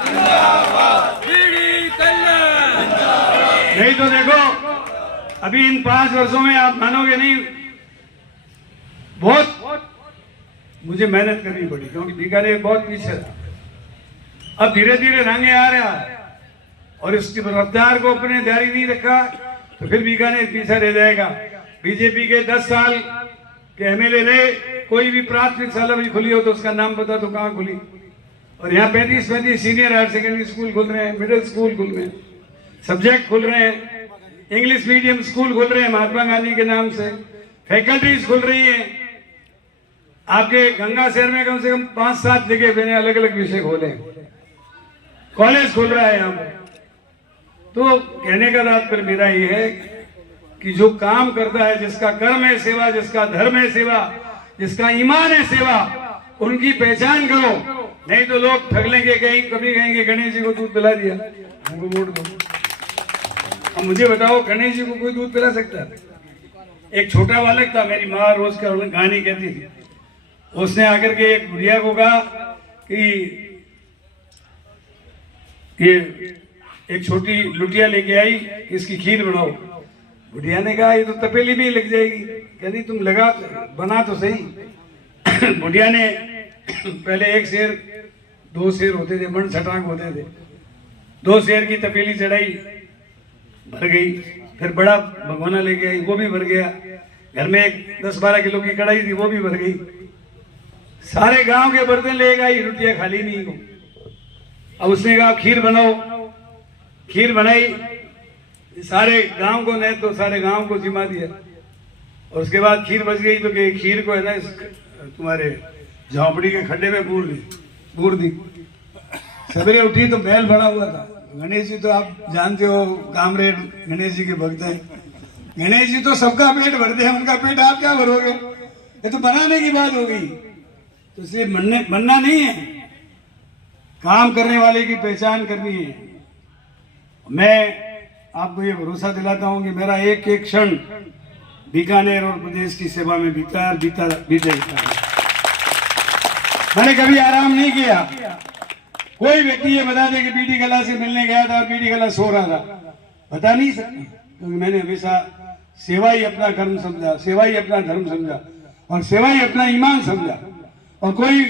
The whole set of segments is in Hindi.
नहीं तो देखो, अभी इन 5 वर्षों में आप मानोगे नहीं, बहुत मुझे मेहनत करनी पड़ी, क्योंकि बीकानेर बहुत पीछे था। अब धीरे धीरे रंगे आ रहा है और इसकी रफ्तार को अपने जारी नहीं रखा तो फिर बीकानेर पीछे रह जाएगा। बीजेपी के 10 साल के एमएलए रहे, कोई भी प्राथमिक शाला भी खुली हो तो उसका नाम पता तो कहाँ खुली। और यहाँ 35 सीनियर हायर सेकेंडरी स्कूल खुल रहे हैं, मिडिल स्कूल खुल रहे हैं, सब्जेक्ट खुल रहे हैं, इंग्लिश मीडियम स्कूल खुल रहे हैं महात्मा गांधी के नाम से, फैकल्टीज खुल रही हैं। आपके गंगा शहर में कम से कम 5-7 जगह मैंने अलग अलग विषय खोले, कॉलेज खुल रहा है यहाँ पर। तो कहने का तात्पर्य मेरा ये है कि जो काम करता है, जिसका कर्म है सेवा, जिसका धर्म है सेवा, जिसका ईमान है सेवा, उनकी पहचान करो। नहीं तो लोग ठग लेंगे, कहीं कभी कहेंगे गणेश जी को दूध पिला दिया, हमको वोट दो। अब मुझे बताओ, गणेश जी को कोई दूध पिला सकता है? एक छोटा बालक था, मेरी माँ रोज का कहानी कहती थी, उसने आकर के एक बुढ़िया को कहा कि एक छोटी लुटिया लेके आई, इसकी खीर बनाओ। बुढ़िया ने कहा ये तो तपेली में ही लग जाएगी। कहती तुम लगा बना तो सही। बुढ़िया ने पहले 1 शेर, 2 शेर होते थे, मन छटाक होते थे, 2 शेर की तपेली चढ़ाई, भर गई। फिर बड़ा भगोना लेके आई, वो भी भर गया। घर में एक 10-12 किलो की कढ़ाई थी, वो भी भर गई। सारे गांव के बर्तन ले गई, रोटियां खाली नहीं हो। अब उसने कहा खीर बनाओ। खीर बनाई, सारे गांव को नहीं तो सारे गांव को जिम्मा दिया। और उसके बाद खीर बच गई तो खीर को है ना तुम्हारे झोंपड़ी के खड्डे में बूर दी। सवेरे उठी तो महल बना हुआ था। गणेश जी तो आप जानते हो, कामरेड गणेश जी के भक्त हैं। गणेश जी तो सबका पेट भरते हैं, उनका पेट आप क्या भरोगे? ये तो बनाने की बात हो गई। तो इसलिए बनना नहीं है, काम करने वाले की पहचान करनी है। मैं आपको ये भरोसा दिलाता हूं कि मेरा एक एक क्षण बीकानेर और प्रदेश की सेवा में बीतेगा। मैंने कभी आराम नहीं किया। कोई व्यक्ति ये बता दे कि बीडी कला से मिलने गया था और बीडी कला सो रहा था, बता नहीं सकता, क्योंकि मैंने हमेशा सेवा ही अपना कर्म समझा, सेवा ही अपना धर्म समझा और सेवा ही अपना ईमान समझा। और कोई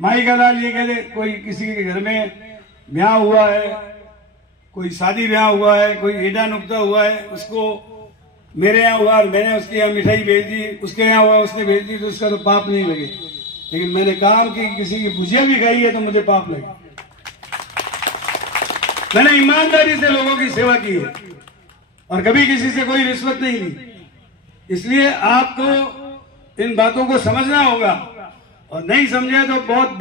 माई का लाल ये कह दे, कोई किसी के घर में ब्याह हुआ है, कोई शादी ब्याह हुआ है, कोई ईदा नुक्ता हुआ है, उसको मेरे यहाँ हुआ और मैंने उसके यहाँ मिठाई भेज दी, उसके यहाँ हुआ उसने भेज दी, तो उसका तो पाप नहीं लगे। लेकिन मैंने काम की किसी की भुजिया भी खाई है तो मुझे पाप लगे। मैंने ईमानदारी से लोगों की सेवा की है और कभी किसी से कोई रिश्वत नहीं ली। इसलिए आपको इन बातों को समझना होगा, और नहीं समझे तो बहुत